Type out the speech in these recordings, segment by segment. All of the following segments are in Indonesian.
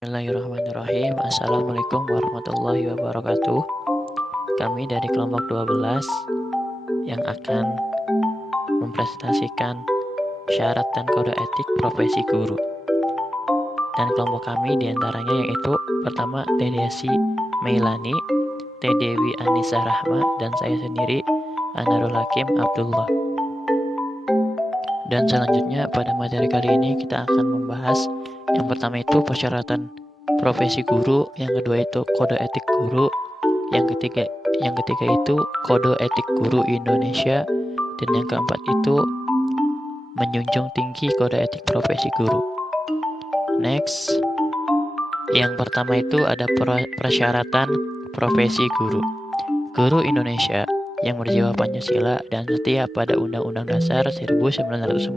Bismillahirrahmanirrahim. Assalamualaikum warahmatullahi wabarakatuh. Kami dari kelompok 12 yang akan mempresentasikan syarat dan kode etik profesi guru. Dan kelompok kami diantaranya yaitu pertama Tedesi Meilani, Dewi Anissa Rahma, dan saya sendiri Anarul Hakim Abdullah. Dan selanjutnya pada materi kali ini kita akan membahas yang pertama itu persyaratan profesi guru, yang kedua itu kode etik guru, yang ketiga itu kode etik guru Indonesia, dan yang keempat itu menjunjung tinggi kode etik profesi guru. Next, yang pertama itu ada persyaratan profesi guru. Guru Indonesia yang berjiwa Pancasila dan setia pada Undang-Undang Dasar 1945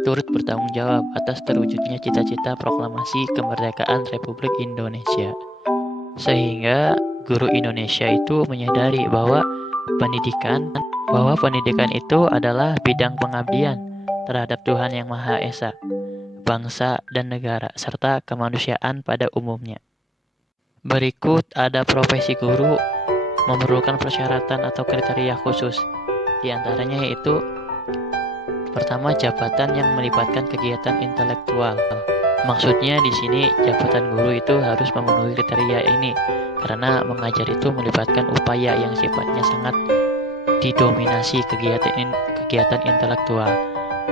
turut bertanggung jawab atas terwujudnya cita-cita proklamasi kemerdekaan Republik Indonesia. Sehingga guru Indonesia itu menyadari bahwa pendidikan itu adalah bidang pengabdian terhadap Tuhan Yang Maha Esa, bangsa dan negara, serta kemanusiaan pada umumnya. Berikut ada profesi guru memerlukan persyaratan atau kriteria khusus. Di antaranya yaitu pertama, jabatan yang melibatkan kegiatan intelektual. Maksudnya di sini jabatan guru itu harus memenuhi kriteria ini karena mengajar itu melibatkan upaya yang sifatnya sangat didominasi kegiatan intelektual.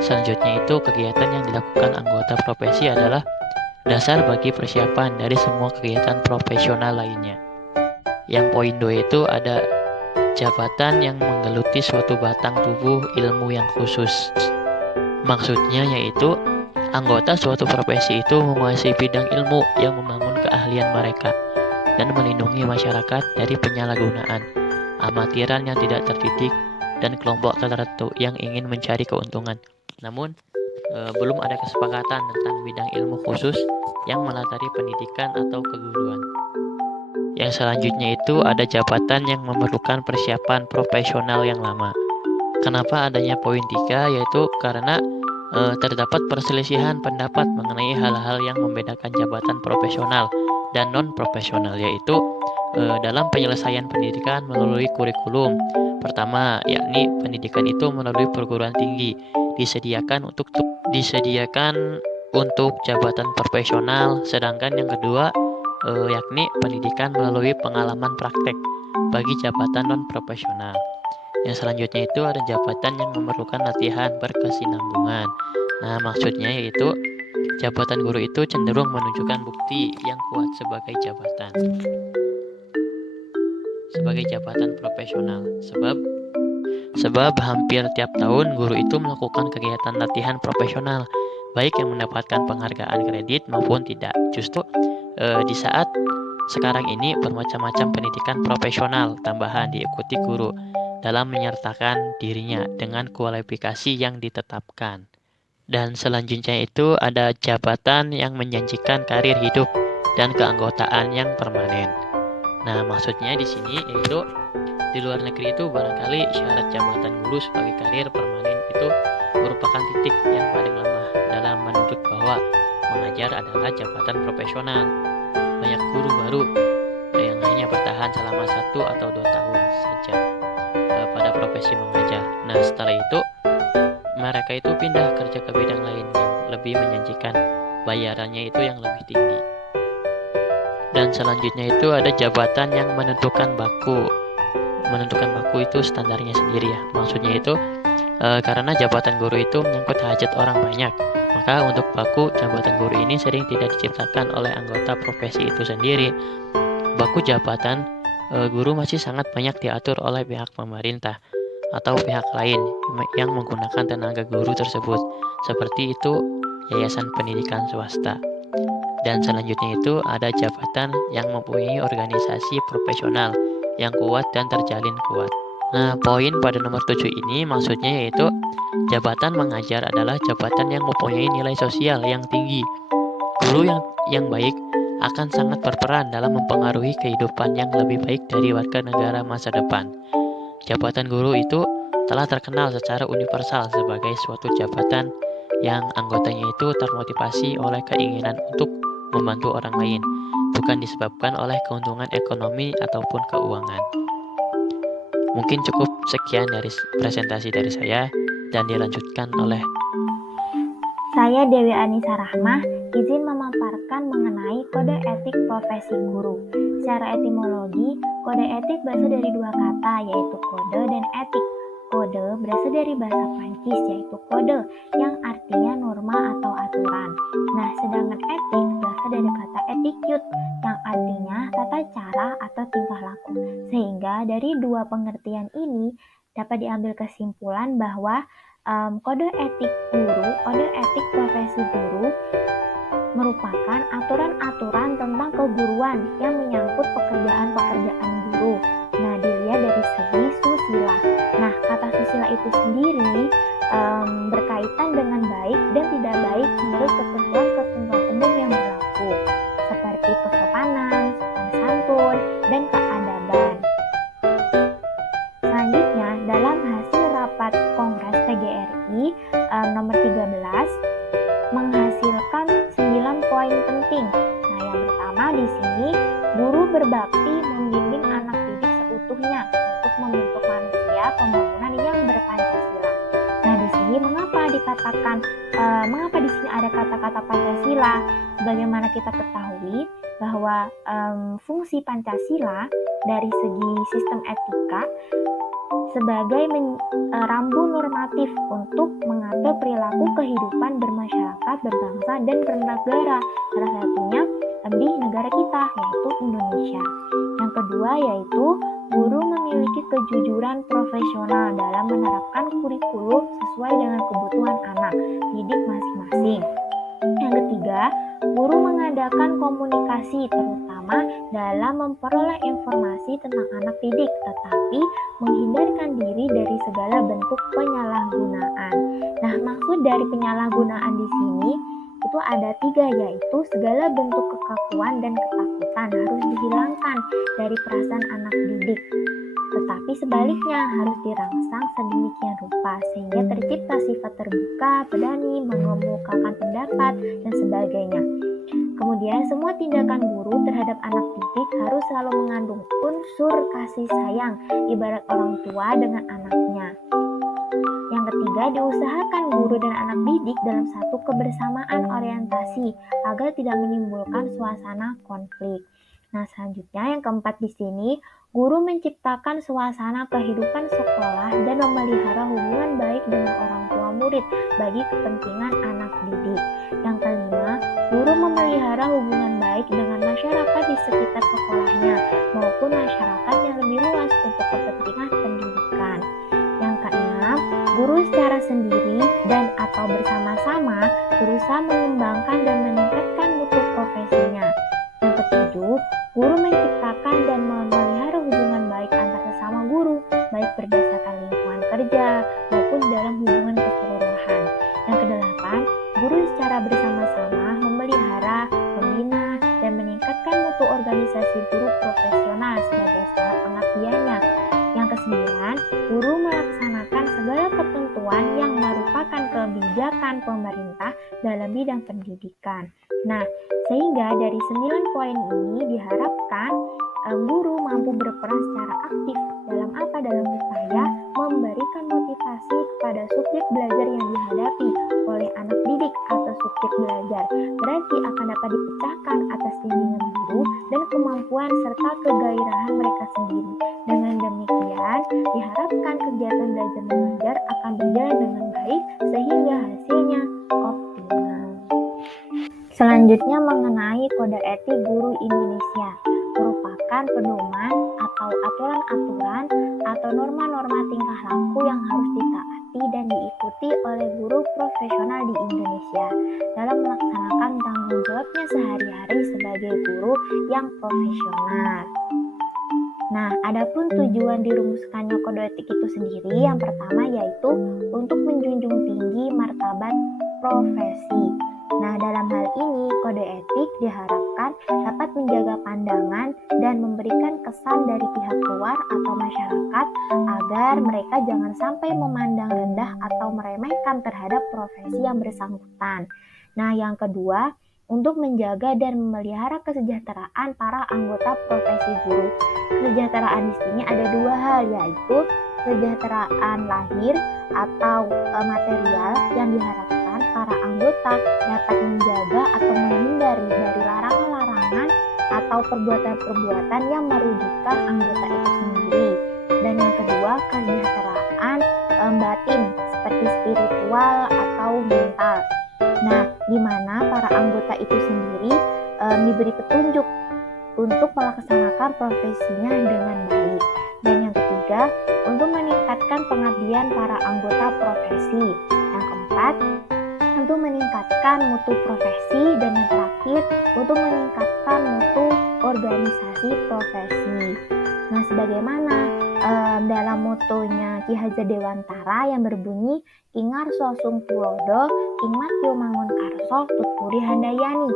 Selanjutnya itu kegiatan yang dilakukan anggota profesi adalah dasar bagi persiapan dari semua kegiatan profesional lainnya. Yang poin 2 itu ada jabatan yang menggeluti suatu batang tubuh ilmu yang khusus. Maksudnya yaitu anggota suatu profesi itu menguasai bidang ilmu yang membangun keahlian mereka dan melindungi masyarakat dari penyalahgunaan, amatiran yang tidak terdidik, dan kelompok tertentu yang ingin mencari keuntungan. Namun, belum ada kesepakatan tentang bidang ilmu khusus yang melatari pendidikan atau keguruan. Yang selanjutnya itu ada jabatan yang memerlukan persiapan profesional yang lama. Kenapa adanya poin 3? Yaitu karena terdapat perselisihan pendapat mengenai hal-hal yang membedakan jabatan profesional dan non-profesional, yaitu dalam penyelesaian pendidikan melalui kurikulum. Pertama, yakni pendidikan itu melalui perguruan tinggi disediakan untuk jabatan profesional, sedangkan yang kedua yakni pendidikan melalui pengalaman praktek bagi jabatan non-profesional. Yang selanjutnya itu ada jabatan yang memerlukan latihan berkesinambungan. Nah, maksudnya yaitu jabatan guru itu cenderung menunjukkan bukti yang kuat sebagai jabatan profesional. Sebab hampir tiap tahun guru itu melakukan kegiatan latihan profesional, baik yang mendapatkan penghargaan kredit maupun tidak. Justru di saat sekarang ini bermacam-macam pendidikan profesional tambahan diikuti guru dalam menyertakan dirinya dengan kualifikasi yang ditetapkan. Dan selanjutnya itu ada jabatan yang menjanjikan karir hidup dan keanggotaan yang permanen. Nah, maksudnya di sini yaitu di luar negeri itu barangkali syarat jabatan guru sebagai karir permanen itu merupakan titik yang paling lemah dalam menuntut bahwa mengajar adalah jabatan profesional. Banyak guru baru yang hanya bertahan selama 1 atau 2 tahun saja pada profesi mengajar. Nah, setelah itu mereka itu pindah kerja ke bidang lain yang lebih menjanjikan bayarannya itu yang lebih tinggi. Dan selanjutnya itu ada jabatan yang menentukan baku. Menentukan baku itu standarnya sendiri ya. Maksudnya itu karena jabatan guru itu menyangkut hajat orang banyak, maka untuk baku jabatan guru ini sering tidak diciptakan oleh anggota profesi itu sendiri. Baku jabatan guru masih sangat banyak diatur oleh pihak pemerintah atau pihak lain yang menggunakan tenaga guru tersebut, seperti itu yayasan pendidikan swasta. Dan selanjutnya itu ada jabatan yang mempunyai organisasi profesional yang kuat dan terjalin kuat. Nah, poin pada nomor 7 ini maksudnya yaitu jabatan mengajar adalah jabatan yang mempunyai nilai sosial yang tinggi. Guru yang baik akan sangat berperan dalam mempengaruhi kehidupan yang lebih baik dari warga negara masa depan. Jabatan guru itu telah terkenal secara universal sebagai suatu jabatan yang anggotanya itu termotivasi oleh keinginan untuk membantu orang lain, bukan disebabkan oleh keuntungan ekonomi ataupun keuangan. Mungkin cukup sekian dari presentasi dari saya dan dilanjutkan oleh saya Dewi Anissa Rahmah, izin memaparkan mengenai kode etik profesi guru. Secara etimologi, kode etik berasal dari dua kata, yaitu kode dan etik. Kode berasal dari bahasa Prancis, yaitu kode, yang artinya norma atau aturan. Nah, sedangkan etik berasal dari kata etiquette, yang artinya tata cara atau tingkah laku. Sehingga dari dua pengertian ini dapat diambil kesimpulan bahwa kode etik guru, kode etik profesi guru merupakan aturan-aturan tentang keguruan yang menyangkut pekerjaan-pekerjaan guru. Nah, dilihat dari segi susila. Nah, kata susila itu sendiri berkaitan dengan baik dan tidak baik menurut ketentuan-ketentuan umum yang berlaku, seperti kesopanan, sopan santun, dan keadaban. Selanjutnya, dalam hasil rapat Kongres PGRI nomor 13 menghasilkan 9 poin penting. Nah, yang pertama di sini, guru berbakti membimbing anak didik seutuhnya untuk membentuk manusia pembangunan yang berpancasila. Nah, di sini mengapa di sini ada kata-kata Pancasila? Sebagaimana kita ketahui bahwa fungsi Pancasila dari segi sistem etika sebagai rambu normatif untuk mengatur perilaku kehidupan bermasyarakat, berbangsa, dan bernegara. Salah satunya di negara kita, yaitu Indonesia. Yang kedua yaitu guru memiliki kejujuran profesional dalam menerapkan kurikulum sesuai dengan kebutuhan anak didik masing-masing. Yang ketiga, guru mengadakan komunikasi terutama dalam memperoleh informasi tentang anak didik, tetapi menghindarkan diri dari segala bentuk penyalahgunaan. Nah, maksud dari penyalahgunaan di sini itu ada 3, yaitu segala bentuk kekakuan dan ketakutan harus dihilangkan dari perasaan anak didik. Tetapi sebaliknya harus dirangsang sedemikian rupa sehingga tercipta sifat terbuka, berani, mengemukakan pendapat, dan sebagainya. Kemudian semua tindakan guru terhadap anak didik harus selalu mengandung unsur kasih sayang, ibarat orang tua dengan anaknya. Yang ketiga, diusahakan guru dan anak didik dalam satu kebersamaan orientasi agar tidak menimbulkan suasana konflik. Nah, selanjutnya yang keempat di sini, guru menciptakan suasana kehidupan sekolah dan memelihara hubungan baik dengan orang tua murid bagi kepentingan anak didik. Yang kelima, guru memelihara hubungan baik dengan masyarakat di sekitar sekolahnya maupun masyarakat yang lebih luas untuk kepentingan pendidikan. Yang keenam, guru secara sendiri dan atau bersama-sama berusaha mengembangkan dan meningkatkan mutu profesinya. Yang ketujuh, guru menciptakan dan memelihara hubungan baik antar sesama guru, baik berdasarkan lingkungan kerja maupun dalam hubungan keseluruhan. Yang kedelapan, guru secara bersama-sama memelihara, membina, dan meningkatkan mutu organisasi guru profesional sebagai salah pengabdiannya. Yang kesembilan, guru melaksanakan segala ketentuan yang merupakan kebijakan pemerintah dalam bidang pendidikan. Nah, sehingga dari 9 poin ini diharapkan guru mampu berperan secara aktif dalam upaya memberikan motivasi kepada subjek belajar yang dihadapi oleh anak didik atau subjek belajar. Berarti akan dapat dipecahkan atas bimbingan guru dan kemampuan serta kegairahan mereka sendiri. Dengan demikian, diharapkan kegiatan belajar mengajar akan berjalan dengan baik sehingga hasilnya optimal. Selanjutnya mengenai kode etik guru Indonesia, merupakan pedoman atau aturan-aturan atau norma-norma tingkah laku yang harus ditaati dan diikuti oleh guru profesional di Indonesia dalam melaksanakan tanggung jawabnya sehari-hari sebagai guru yang profesional. Nah, adapun tujuan dirumuskannya kode etik itu sendiri, yang pertama yaitu untuk menjunjung tinggi martabat profesi. Nah, dalam hal ini, kode etik diharapkan dapat menjaga pandangan dan memberikan kesan dari pihak luar atau masyarakat agar mereka jangan sampai memandang rendah atau meremehkan terhadap profesi yang bersangkutan. Nah, yang kedua, untuk menjaga dan memelihara kesejahteraan para anggota profesi guru. Kesejahteraan di sini ada dua hal, yaitu kesejahteraan lahir atau material yang diharapkan para anggota dapat menjaga atau menghindari dari larangan-larangan atau perbuatan-perbuatan yang merugikan anggota itu sendiri. Dan yang kedua, kesejahteraan batin seperti spiritual atau mental. Nah, di mana para anggota itu sendiri diberi petunjuk untuk melaksanakan profesinya dengan baik. Dan yang ketiga, untuk meningkatkan pengabdian para anggota profesi. Yang keempat, untuk meningkatkan mutu profesi. Dan yang terakhir, untuk meningkatkan mutu organisasi profesi. Nah, sebagaimana dalam motonya Ki Hajar Dewantara yang berbunyi Ingarso Sung Tulodo, Ingmatyo Mangun Karso, Tutpuri Handayani.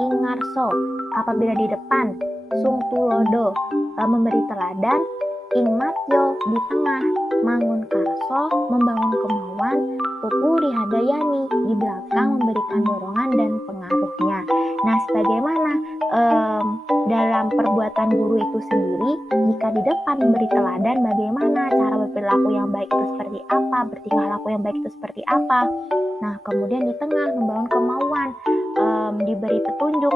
Ingarso, apabila di depan, Sung Tulodo, memberi teladan, Ingmatyo di tengah, Mangun Karso, membangun kemauan, Tutpuri Handayani di belakang memberikan dorongan dan pengaruhnya. Nah, sebagaimana dalam perbuatan guru itu sendiri, jika di depan memberi teladan bagaimana cara berperilaku yang baik itu seperti apa, bertingkah laku yang baik itu seperti apa. Nah, kemudian di tengah membangun kemauan, diberi petunjuk,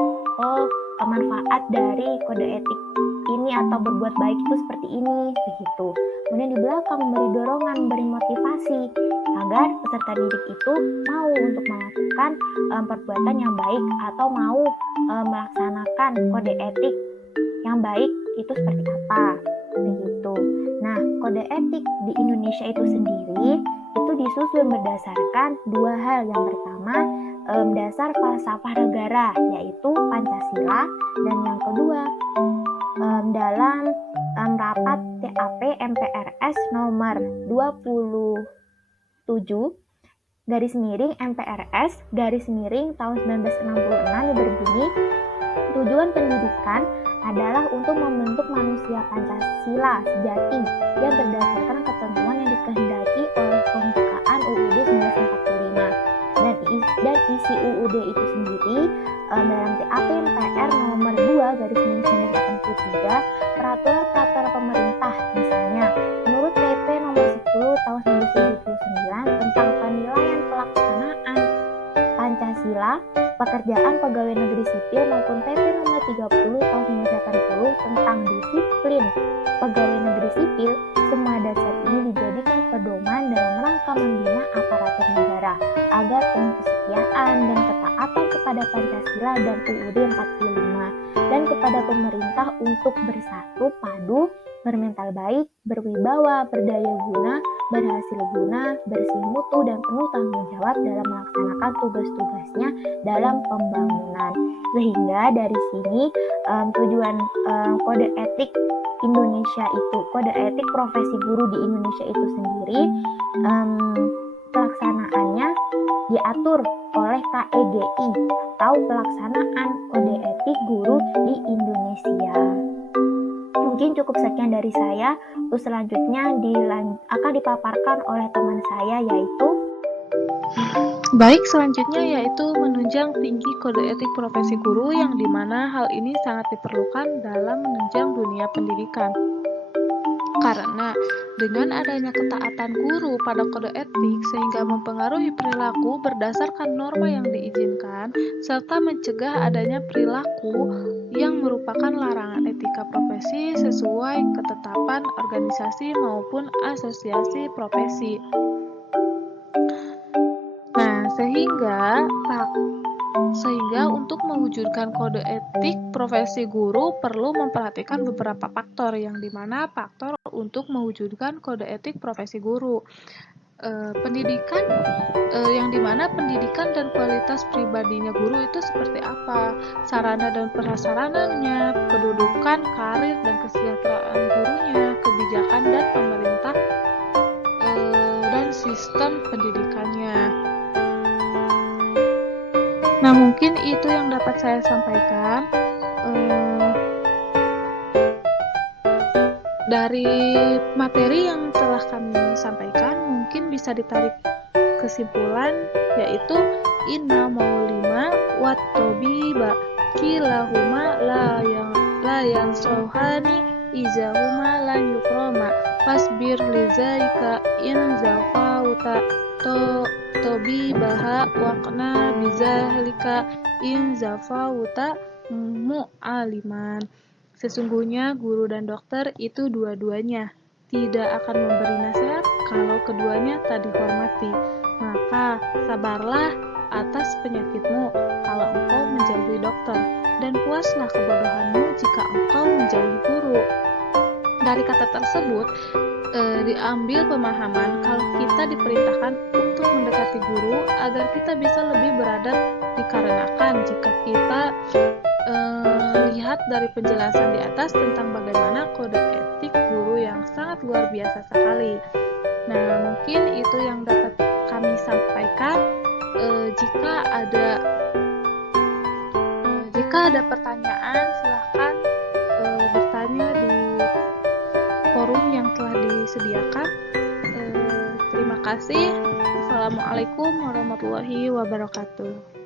manfaat dari kode etik ini atau berbuat baik itu seperti ini, begitu. Kemudian di belakang memberi dorongan, memberi motivasi agar peserta didik itu mau untuk melakukan perbuatan yang baik atau mau melaksanakan kode etik yang baik itu seperti apa, begitu. Nah, kode etik di Indonesia itu sendiri itu disusun berdasarkan dua hal. Yang pertama, dasar falsafah negara, yaitu Pancasila, dan yang kedua dalam rapat TAP MPRS nomor 27 garis miring MPRS garis miring tahun 1966 yang berbunyi, tujuan pendidikan adalah untuk membentuk manusia Pancasila sejati yang berdasarkan ketentuan yang dikehendaki oleh pembukaan UUD 1945. Dan isi UUD itu sendiri dalam TAP MPR nomor 2 garis miring 1983, peraturan pemerintah, misalnya menurut PP nomor 10 tahun 1979 tentang penilaian pelaksanaan Pancasila, pekerjaan pegawai negeri sipil, maupun PP nomor 30 tahun 1980 tentang disiplin pegawai negeri sipil, semua dasar ini dijadikan pedoman dalam rangka membina aparatur negara agar penuh kesetiaan dan ketaatan kepada Pancasila dan UUD 45, dan kepada pemerintah untuk bersatu padu, bermental baik, berwibawa, berdaya guna, berhasil guna, bersih mutu, dan penuh tanggung jawab dalam melaksanakan tugas-tugasnya dalam pembangunan. Sehingga dari sini tujuan kode etik Indonesia itu, kode etik profesi guru di Indonesia itu sendiri, pelaksanaannya diatur oleh KEGI atau pelaksanaan kode etik guru di Indonesia. Mungkin cukup sekian dari saya. Untuk selanjutnya akan dipaparkan oleh teman saya, yaitu Baik, selanjutnya yaitu menunjang tinggi kode etik profesi guru, yang dimana hal ini sangat diperlukan dalam menunjang dunia pendidikan. Karena dengan adanya ketaatan guru pada kode etik sehingga mempengaruhi perilaku berdasarkan norma yang diizinkan, serta mencegah adanya perilaku yang merupakan larangan etika profesi sesuai ketetapan organisasi maupun asosiasi profesi. Nah, sehingga untuk mewujudkan kode etik profesi guru perlu memperhatikan beberapa faktor, yang dimana faktor untuk mewujudkan kode etik profesi guru, yang dimana pendidikan dan kualitas pribadinya guru itu seperti apa, sarana dan prasarananya, kedudukan, karir dan kesejahteraan gurunya, kebijakan dan pemerintah dan sistem pendidikannya. Nah, mungkin itu yang dapat saya sampaikan. Dari materi yang telah kami sampaikan, mungkin bisa ditarik kesimpulan, yaitu INA Mau 5 wat tabiba kilahuma la yansauhani izahuma lan yukroma fasbir lizalika in zafauta tabibaha waqna bizahlika in zafauta mu'aliman. Sesungguhnya guru dan dokter itu dua-duanya tidak akan memberi nasihat kalau keduanya tak dihormati. Maka sabarlah atas penyakitmu kalau engkau menjauhi dokter, dan puaslah kebodohanmu jika engkau menjauhi guru. Dari kata tersebut diambil pemahaman kalau kita diperintahkan untuk mendekati guru agar kita bisa lebih beradab, dikarenakan jika kita lihat dari penjelasan di atas tentang bagaimana kode etik guru yang sangat luar biasa sekali. Nah, mungkin itu yang dapat kami sampaikan. Jika ada pertanyaan, silahkan bertanya di forum yang telah disediakan. Terima kasih. Assalamualaikum warahmatullahi wabarakatuh.